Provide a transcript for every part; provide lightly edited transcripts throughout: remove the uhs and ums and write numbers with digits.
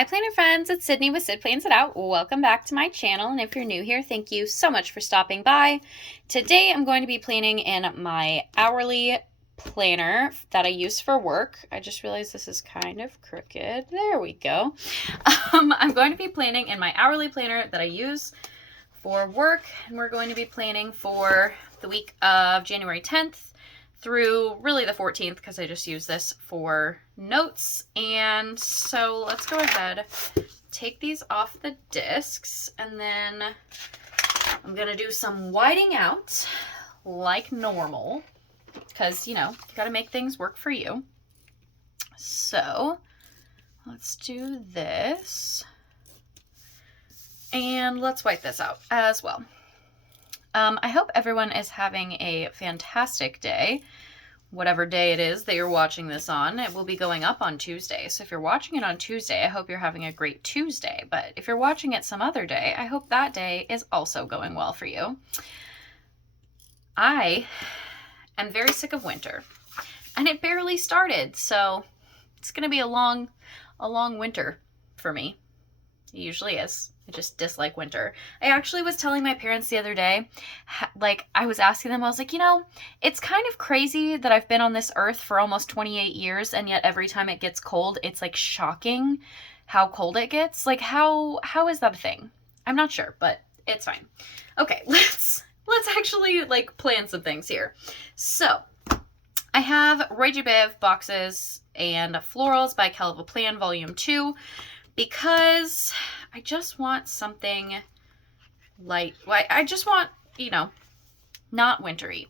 Hi planner friends, it's Sydney with Sid Plans It Out. Welcome back to my channel, and if you're new here, thank you so much for stopping by. Today I'm going to be planning in my hourly planner that I use for work. I just realized this is kind of crooked. There we go. I'm going to be planning in my hourly planner that I use for work, and we're going to be planning for the week of January 10th through really the 14th because I just use this for notes. And so let's go ahead, take these off the discs, and then I'm gonna do some whiting out like normal because, you know, you gotta make things work for you. So let's do this, and let's white this out as well. I hope everyone is having a fantastic day, whatever day it is that you're watching this on. It will be going up on Tuesday, so if you're watching it on Tuesday, I hope you're having a great Tuesday, but if you're watching it some other day, I hope that day is also going well for you. I am very sick of winter, and it barely started, so it's going to be a long winter for me. It usually is. I just dislike winter. I actually was telling my parents the other day, like I was asking them, I was like, you know, it's kind of crazy that I've been on this earth for almost 28 years, and yet every time it gets cold, it's like shocking how cold it gets. Like how is that a thing? I'm not sure, but it's fine. Okay, let's actually like plan some things here. So I have Roy G. Biv boxes and Florals by Kell Plan Volume 2. Because I just want something light. I just want, you know, not wintry.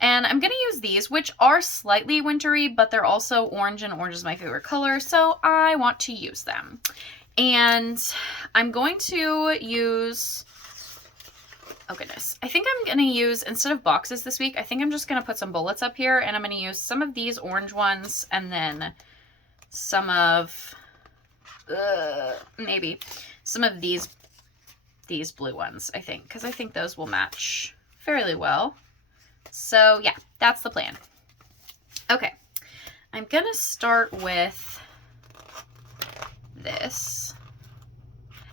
And I'm going to use these, which are slightly wintry, but they're also orange, and orange is my favorite color, so I want to use them. And I'm going to use, oh goodness, I think I'm going to use, instead of boxes this week, I think I'm just going to put some bullets up here, and I'm going to use some of these orange ones, and then some of... maybe some of these blue ones, I think, because I think those will match fairly well. So yeah, that's the plan. Okay, I'm gonna start with this.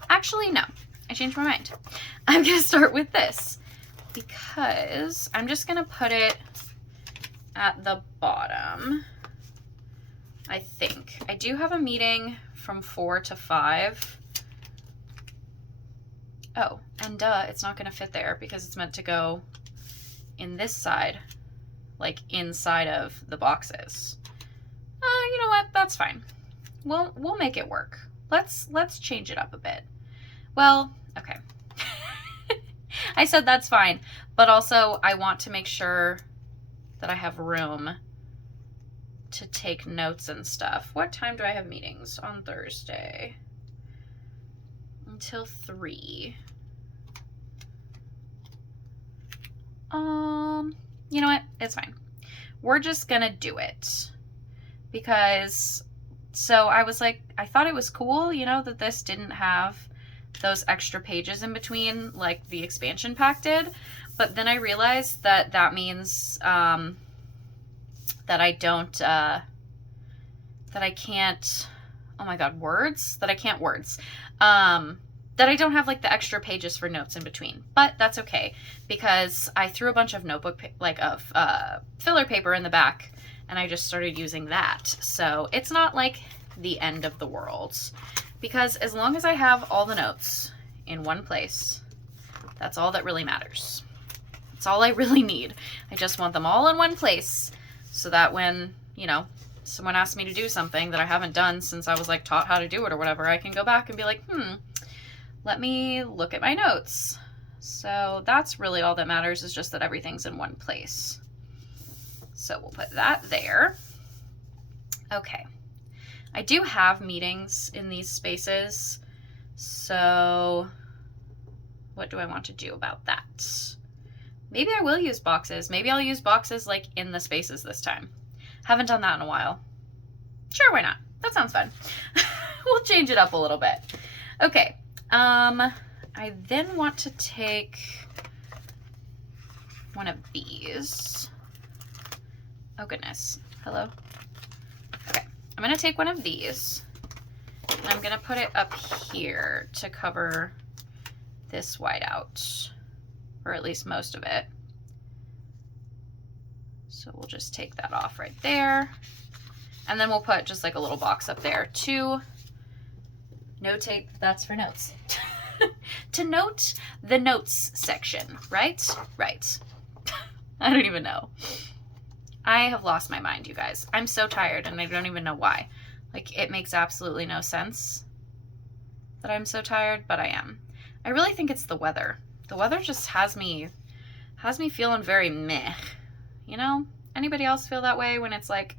Actually, no, I changed my mind. I'm gonna start with this because I'm just gonna put it at the bottom. I think I do have a meeting from 4 to 5. Oh, and it's not going to fit there because it's meant to go in this side, like inside of the boxes. You know what? That's fine. We'll make it work. Let's change it up a bit. Well, okay. I said that's fine, but also I want to make sure that I have room to take notes and stuff. What time do I have meetings on Thursday? Until 3. You know what? It's fine. We're just gonna do it. Because, so I was like, I thought it was cool, you know, that this didn't have those extra pages in between like the expansion pack did. But then I realized that that means, that I don't, that I can't, oh my god, words? That I can't words. That I don't have like the extra pages for notes in between. But that's okay, because I threw a bunch of notebook, filler paper in the back, and I just started using that. So it's not like the end of the world, because as long as I have all the notes in one place, that's all that really matters. That's all I really need. I just want them all in one place, so that when, you know, someone asks me to do something that I haven't done since I was like taught how to do it or whatever, I can go back and be like, let me look at my notes. So that's really all that matters, is just that everything's in one place. So we'll put that there. Okay. I do have meetings in these spaces, so what do I want to do about that? Maybe I will use boxes. Maybe I'll use boxes like in the spaces this time. Haven't done that in a while. Sure, why not? That sounds fun. We'll change it up a little bit. Okay. I then want to take one of these. Oh goodness. Hello? Okay. I'm going to take one of these, I'm gonna put it up here to cover this whiteout, or at least most of it. So we'll just take that off right there. And then we'll put just like a little box up there to notate, that's for notes. To note the notes section, right? Right. I don't even know. I have lost my mind, you guys. I'm so tired and I don't even know why. Like, it makes absolutely no sense that I'm so tired, but I am. I really think it's the weather. The weather just has me feeling very meh. You know? Anybody else feel that way when it's like,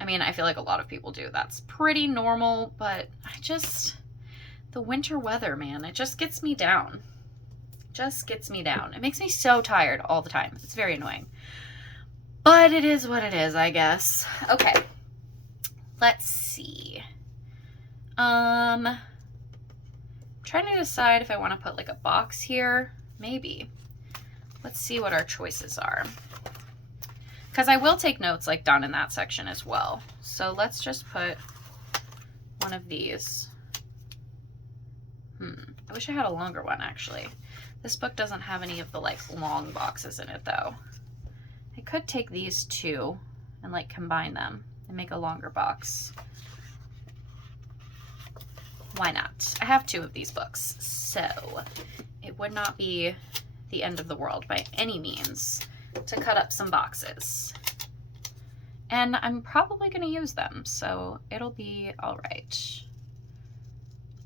I mean, I feel like a lot of people do. That's pretty normal, but the winter weather, man, it just gets me down. Just gets me down. It makes me so tired all the time. It's very annoying. But it is what it is, I guess. Okay. Let's see. Trying to decide if I want to put like a box here. Maybe. Let's see what our choices are. Because I will take notes like down in that section as well. So let's just put one of these. I wish I had a longer one, actually. This book doesn't have any of the like long boxes in it though. I could take these two and like combine them and make a longer box. Why not? I have 2 of these books, so it would not be the end of the world by any means to cut up some boxes. And I'm probably going to use them, so it'll be all right.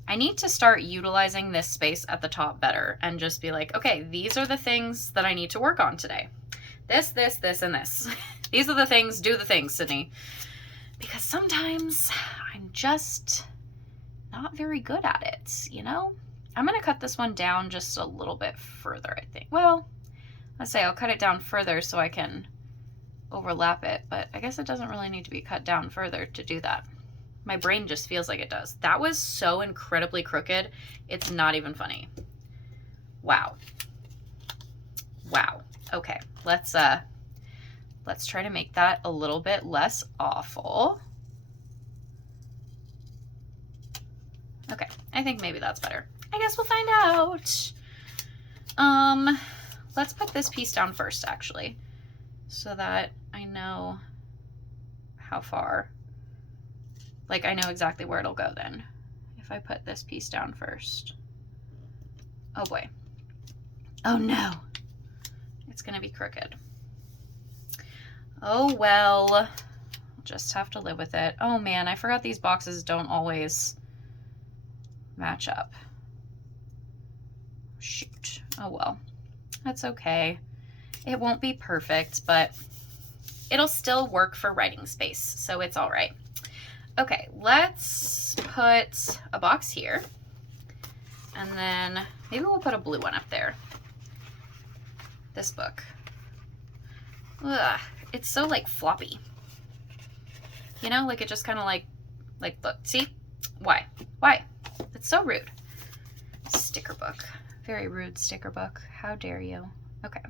I need to start utilizing this space at the top better and just be like, okay, these are the things that I need to work on today. This, and this. These are the things, do the things, Sydney. Because sometimes I'm just not very good at it, you know? I'm going to cut this one down just a little bit further, I think. Well, let's say I'll cut it down further so I can overlap it, but I guess it doesn't really need to be cut down further to do that. My brain just feels like it does. That was so incredibly crooked. It's not even funny. Wow. Wow. Okay, let's try to make that a little bit less awful. Okay, I think maybe that's better. I guess we'll find out. Let's put this piece down first, actually, so that I know how far. Like, I know exactly where it'll go then, if I put this piece down first. Oh boy. Oh no. It's gonna be crooked. Oh well. I'll just have to live with it. Oh man, I forgot these boxes don't always match up. Shoot. Oh well. That's okay. It won't be perfect, but it'll still work for writing space, so it's all right. Okay, let's put a box here, and then maybe we'll put a blue one up there. This book. Ugh, it's so like floppy. You know, like it just kind of like look, see? Why? It's so rude. Sticker book. Very rude sticker book. How dare you? Okay.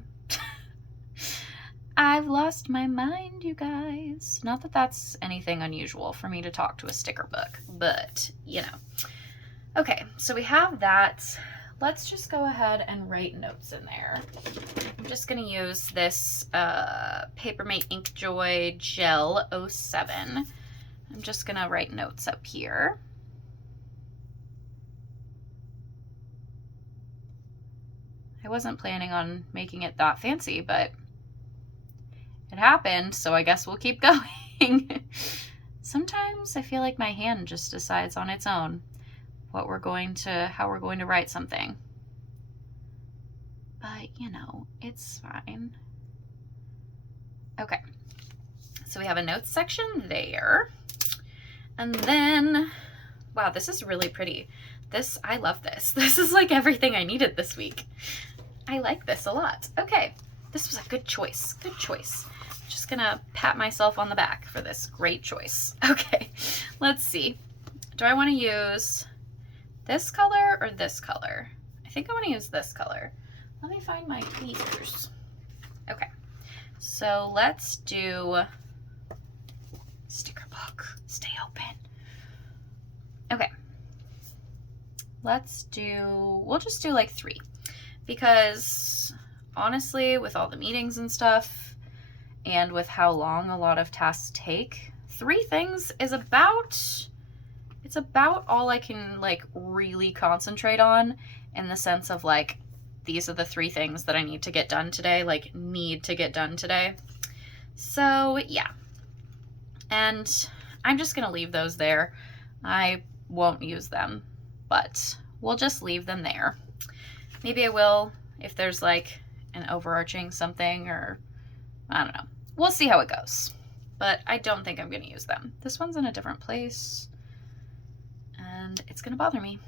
I've lost my mind, you guys. Not that that's anything unusual for me to talk to a sticker book, but, you know. Okay, so we have that. Let's just go ahead and write notes in there. I'm just going to use this Papermate Inkjoy Gel 07. I'm just going to write notes up here. I wasn't planning on making it that fancy, but it happened, so I guess we'll keep going. Sometimes I feel like my hand just decides on its own how we're going to write something. But, you know, it's fine. Okay. So we have a notes section there. And then, wow, this is really pretty. I love this. This is like everything I needed this week. I like this a lot. Okay. This was a good choice. Good choice. Just gonna pat myself on the back for this great choice. Okay, let's see. Do I want to use this color or this color? I think I want to use this color. Let me find my tweezers. Okay, so let's do sticker book. Stay open. Okay, we'll just do like 3, because honestly, with all the meetings and stuff, and with how long a lot of tasks take, 3 things is about all I can like really concentrate on, in the sense of like, these are the 3 things that I need to get done today, like need to get done today. So yeah, and I'm just gonna leave those there. I won't use them, but we'll just leave them there. Maybe I will if there's like an overarching something, or I don't know. We'll see how it goes, but I don't think I'm gonna use them. This one's in a different place and it's gonna bother me.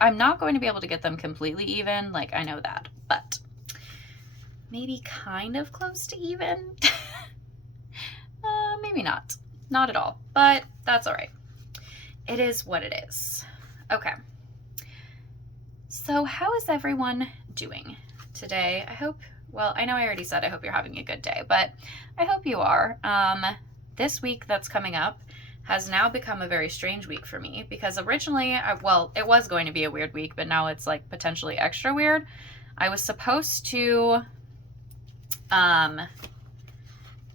I'm not going to be able to get them completely even, like I know that, but maybe kind of close to even. Maybe not at all, but that's all right. It is what it is. Okay. So how is everyone doing today? Well, I know I already said I hope you're having a good day, but I hope you are. This week that's coming up has now become a very strange week for me, because originally, it was going to be a weird week, but now it's like potentially extra weird. I was supposed to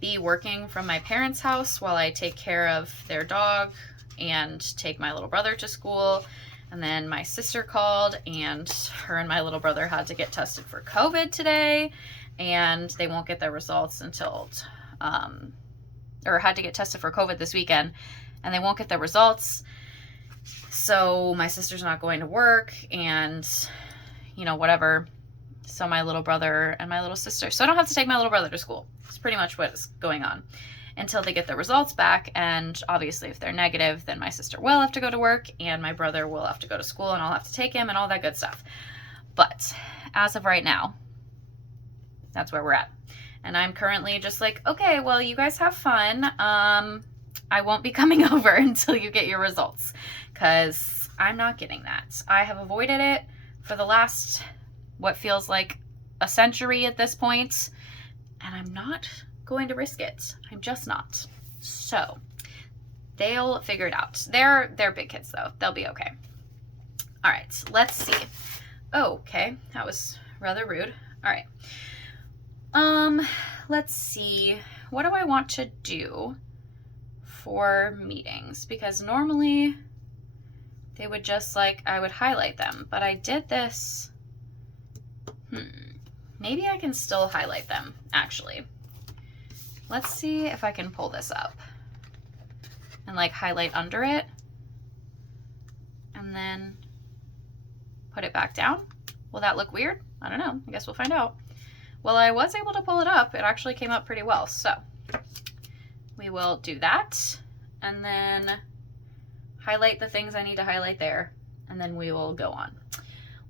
be working from my parents' house while I take care of their dog and take my little brother to school. And then my sister called, and her and my little brother had to get tested for COVID today, and they won't get their results until, or had to get tested for COVID this weekend, and they won't get their results. So my sister's not going to work, and, you know, whatever. So my little brother and my little sister, so I don't have to take my little brother to school. It's pretty much what's going on until they get their results back. And obviously if they're negative, then my sister will have to go to work and my brother will have to go to school, and I'll have to take him and all that good stuff. But as of right now, that's where we're at. And I'm currently just like, okay, well, you guys have fun. I won't be coming over until you get your results, because I'm not getting that. I have avoided it for the last, what feels like a century at this point, and I'm not going to risk it. I'm just not. So they'll figure it out. They're big kids though. They'll be okay. All right, let's see. Oh, okay. That was rather rude. All right. Let's see. What do I want to do for meetings? Because normally they would just like, I would highlight them, but I did this. Maybe I can still highlight them, actually. Let's see if I can pull this up and like highlight under it and then put it back down. Will that look weird? I don't know. I guess we'll find out. Well, I was able to pull it up. It actually came up pretty well. So we will do that and then highlight the things I need to highlight there, and then we will go on.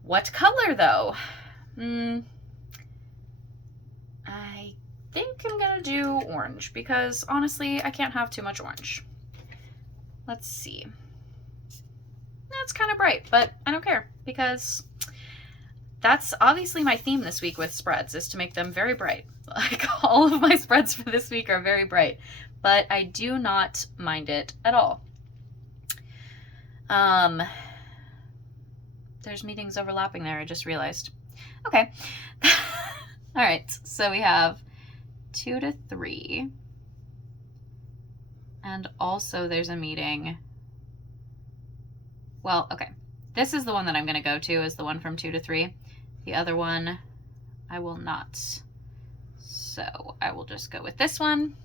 What color though? I think I'm gonna do orange, because honestly, I can't have too much orange. Let's see. It's kind of bright, but I don't care, because that's obviously my theme this week with spreads, is to make them very bright. Like all of my spreads for this week are very bright, but I do not mind it at all. There's meetings overlapping there, I just realized. Okay. All right, so we have 2 to 3. And also there's a meeting. Well, okay. This is the one that I'm going to go to, is the one from 2 to 3. The other one, I will not. So I will just go with this one.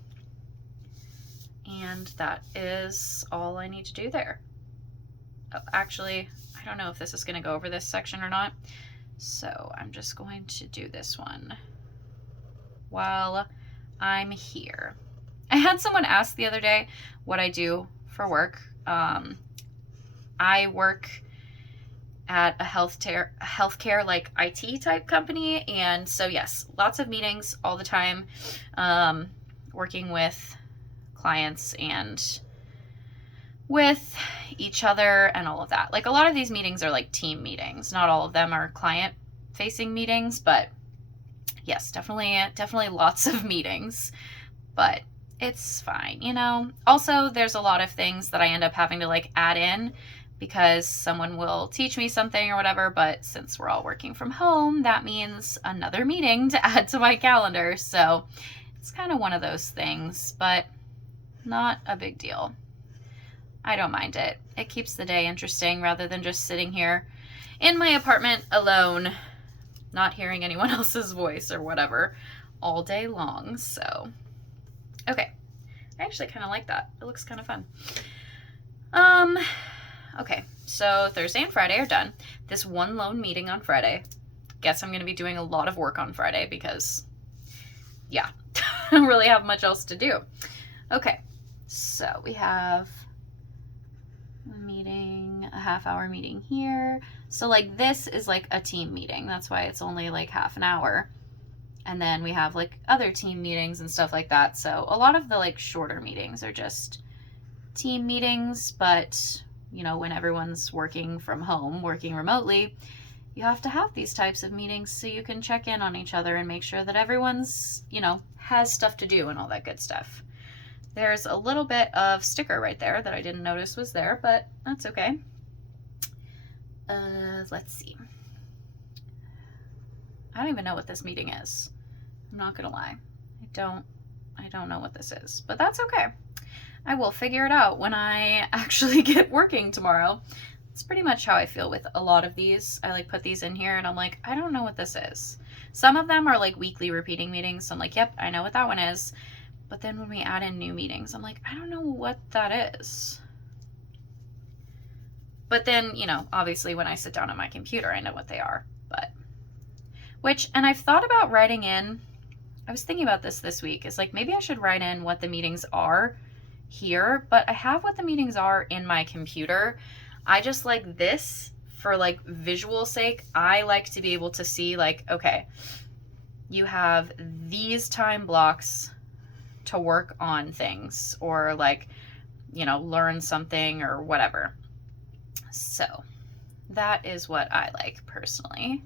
And that is all I need to do there. Oh, actually, I don't know if this is going to go over this section or not. So I'm just going to do this one while I'm here. I had someone ask the other day what I do for work. I work at a healthcare like IT type company. And so yes, lots of meetings all the time, working with clients and with each other and all of that. Like a lot of these meetings are like team meetings. Not all of them are client facing meetings, but yes, definitely lots of meetings, but it's fine, you know. Also, there's a lot of things that I end up having to like add in because someone will teach me something or whatever, but since we're all working from home, that means another meeting to add to my calendar. So it's kind of one of those things, but not a big deal. I don't mind it. It keeps the day interesting rather than just sitting here in my apartment alone, not hearing anyone else's voice or whatever all day long. So, okay. I actually kind of like that. It looks kind of fun. Okay, so Thursday and Friday are done. This one lone meeting on Friday. Guess I'm going to be doing a lot of work on Friday because, yeah, I don't really have much else to do. Okay, so we have a meeting, a half-hour meeting here. So, like, this is like a team meeting. That's why it's only like half an hour. And then we have like other team meetings and stuff like that. So a lot of the like shorter meetings are just team meetings, but you know, when everyone's working from home, working remotely, you have to have these types of meetings so you can check in on each other and make sure that everyone's, you know, has stuff to do and all that good stuff. There's a little bit of sticker right there that I didn't notice was there, but that's okay. Let's see. I don't even know what this meeting is. I'm not gonna lie. I don't know what this is, but that's okay. I will figure it out when I actually get working tomorrow. It's pretty much how I feel with a lot of these. I like put these in here and I'm like, I don't know what this is. Some of them are like weekly repeating meetings. So I'm like, yep, I know what that one is. But then when we add in new meetings, I'm like, I don't know what that is. But then, you know, obviously when I sit down at my computer, I know what they are. But and I've thought about writing in, I was thinking about this week, is like maybe I should write in what the meetings are here, but I have what the meetings are in my computer. I just like this for like visual sake. I like to be able to see like, okay, you have these time blocks to work on things or like, you know, learn something or whatever. So that is what I like personally.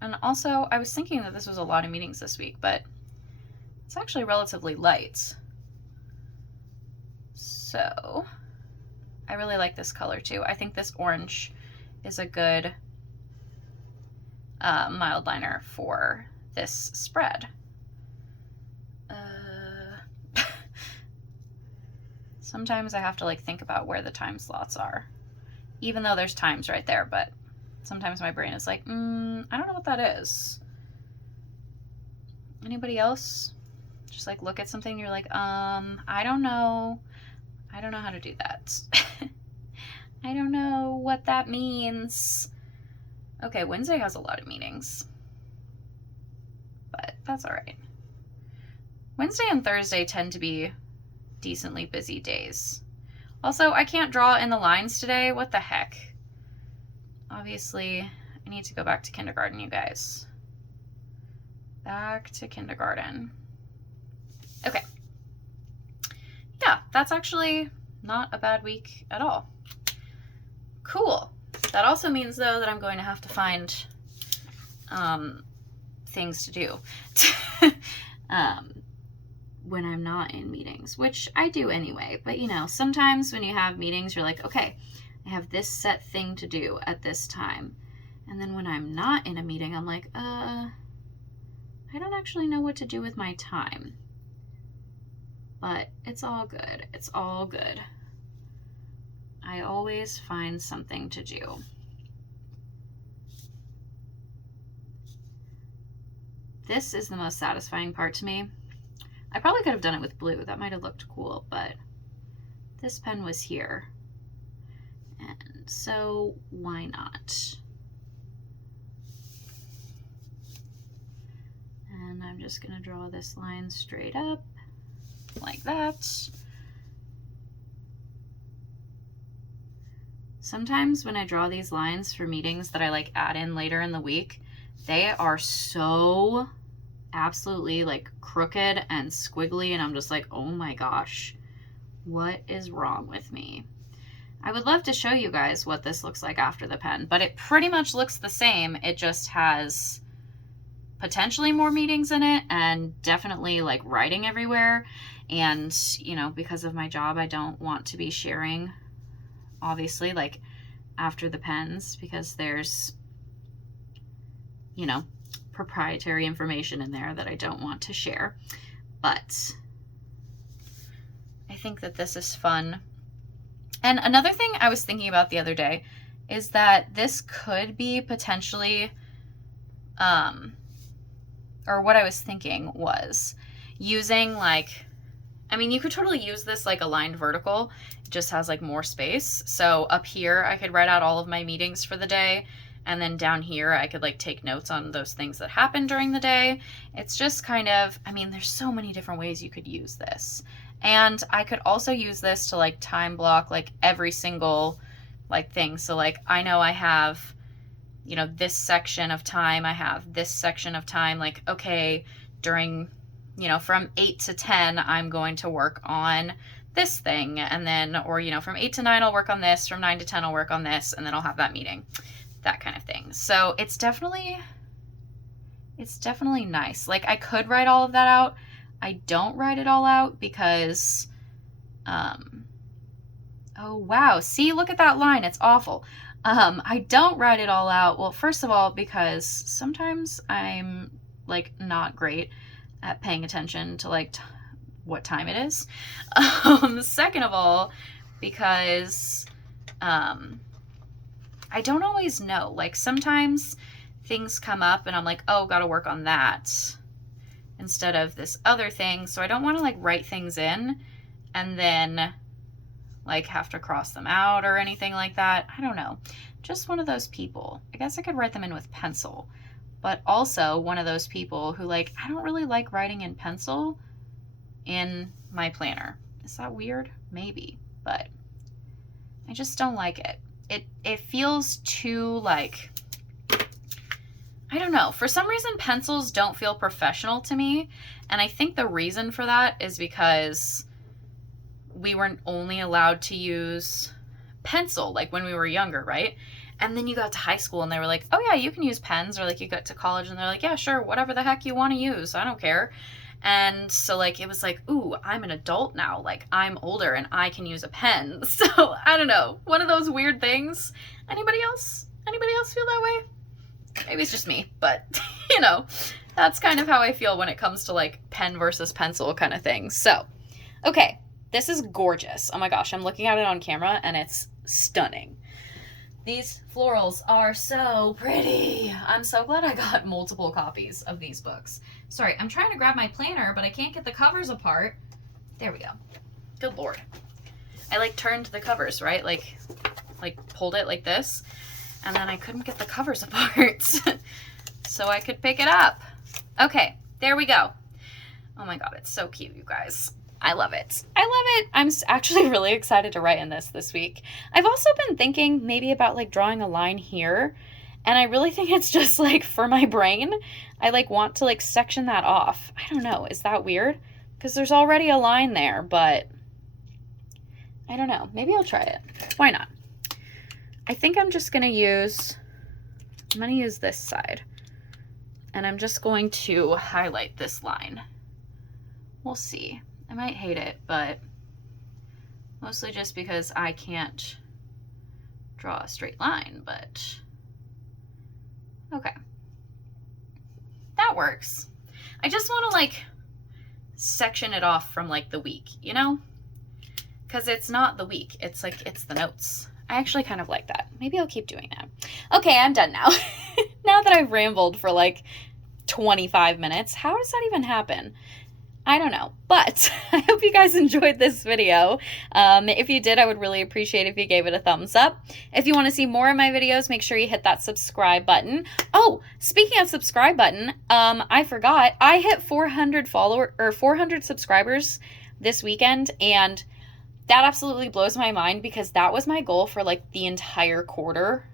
And also, I was thinking that this was a lot of meetings this week, but it's actually relatively light. So I really like this color too. I think this orange is a good mild liner for this spread. Sometimes I have to like think about where the time slots are, even though there's times right there, but sometimes my brain is like, I don't know what that is. Anybody else? Just like look at something and you're like, I don't know. I don't know how to do that. I don't know what that means. Okay, Wednesday has a lot of meetings, but that's all right. Wednesday and Thursday tend to be decently busy days. Also, I can't draw in the lines today. What the heck? Obviously, I need to go back to kindergarten, you guys. Back to kindergarten. Okay. Yeah, that's actually not a bad week at all. Cool. That also means, though, that I'm going to have to find things to do when I'm not in meetings, which I do anyway. But, you know, sometimes when you have meetings, you're like, okay, I have this set thing to do at this time. And then when I'm not in a meeting, I'm like, I don't actually know what to do with my time. But it's all good. It's all good. I always find something to do. This is the most satisfying part to me. I probably could have done it with blue. That might have looked cool, but this pen was here. And so why not? And I'm just going to draw this line straight up like that. Sometimes when I draw these lines for meetings that I like add in later in the week, they are so absolutely like crooked and squiggly, and I'm just like, oh my gosh, what is wrong with me? I would love to show you guys what this looks like after the pen, but it pretty much looks the same. It just has potentially more meetings in it, and definitely like writing everywhere. And, you know, because of my job, I don't want to be sharing, obviously, like after the pens, because there's, you know, proprietary information in there that I don't want to share. But I think that this is fun. And another thing I was thinking about the other day is that this could be potentially, or what I was thinking was using like, I mean, you could totally use this like aligned vertical. It just has like more space. So up here, I could write out all of my meetings for the day. And then down here, I could like take notes on those things that happened during the day. It's just kind of, I mean, there's so many different ways you could use this. And I could also use this to like time block like every single like thing. So like I know I have, you know, this section of time, I have this section of time, like, okay, during, you know, from 8 to 10, I'm going to work on this thing. And then, or, you know, from 8 to 9, I'll work on this. From 9 to 10, I'll work on this. And then I'll have that meeting, that kind of thing. So it's definitely nice. Like I could write all of that out. I don't write it all out because, oh wow, see, look at that line. It's awful. I don't write it all out. Well, first of all, because sometimes I'm like not great at paying attention to like what time it is. Second of all, because I don't always know. Like sometimes things come up and I'm like, oh, gotta work on that instead of this other thing. So I don't want to like write things in and then like have to cross them out or anything like that. I don't know. Just one of those people. I guess I could write them in with pencil, but also one of those people who like, I don't really like writing in pencil in my planner. Is that weird? Maybe, but I just don't like it. It feels too like, I don't know. For some reason, pencils don't feel professional to me. And I think the reason for that is because we weren't only allowed to use pencil like when we were younger, right? And then you got to high school and they were like, oh yeah, you can use pens. Or like you got to college and they're like, yeah, sure, whatever the heck you want to use. I don't care. And so like it was like, ooh, I'm an adult now. Like I'm older and I can use a pen. So I don't know. One of those weird things. Anybody else? Anybody else feel that way? Maybe it's just me, but you know, that's kind of how I feel when it comes to like pen versus pencil kind of thing. So, okay, this is gorgeous. Oh my gosh, I'm looking at it on camera and it's stunning. These florals are so pretty. I'm so glad I got multiple copies of these books. Sorry, I'm trying to grab my planner, but I can't get the covers apart. There we go. Good Lord. I like turned the covers, right? Like pulled it like this, and then I couldn't get the covers apart. So I could pick it up. Okay, there we go. Oh my God, it's so cute, you guys. I love it. I love it. I'm actually really excited to write in this week. I've also been thinking maybe about like drawing a line here, and I really think it's just like for my brain. I like want to like section that off. I don't know. Is that weird? Because there's already a line there, but I don't know. Maybe I'll try it. Why not? I think I'm just going to use this side, and I'm just going to highlight this line. We'll see. I might hate it, but mostly just because I can't draw a straight line, but okay. That works. I just want to like section it off from like the week, you know? Because it's not the week. It's like, it's the notes. I actually kind of like that. Maybe I'll keep doing that. Okay, I'm done now. Now that I've rambled for like 25 minutes, how does that even happen? I don't know, but I hope you guys enjoyed this video. If you did, I would really appreciate if you gave it a thumbs up. If you want to see more of my videos, make sure you hit that subscribe button. Oh, speaking of subscribe button, I forgot. I hit 400 subscribers this weekend, and that absolutely blows my mind because that was my goal for like the entire quarter.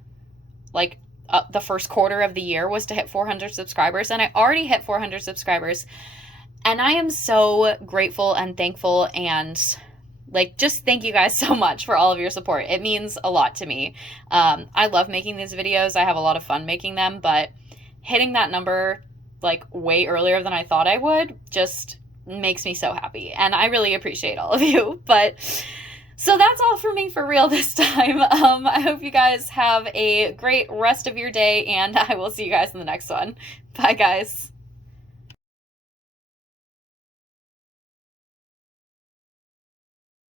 Like the first quarter of the year was to hit 400 subscribers, and I already hit 400 subscribers. And I am so grateful and thankful, and like just thank you guys so much for all of your support. It means a lot to me. I love making these videos. I have a lot of fun making them, but hitting that number like way earlier than I thought I would just makes me so happy. And I really appreciate all of you. But so that's all for me for real this time. I hope you guys have a great rest of your day, and I will see you guys in the next one. Bye, guys.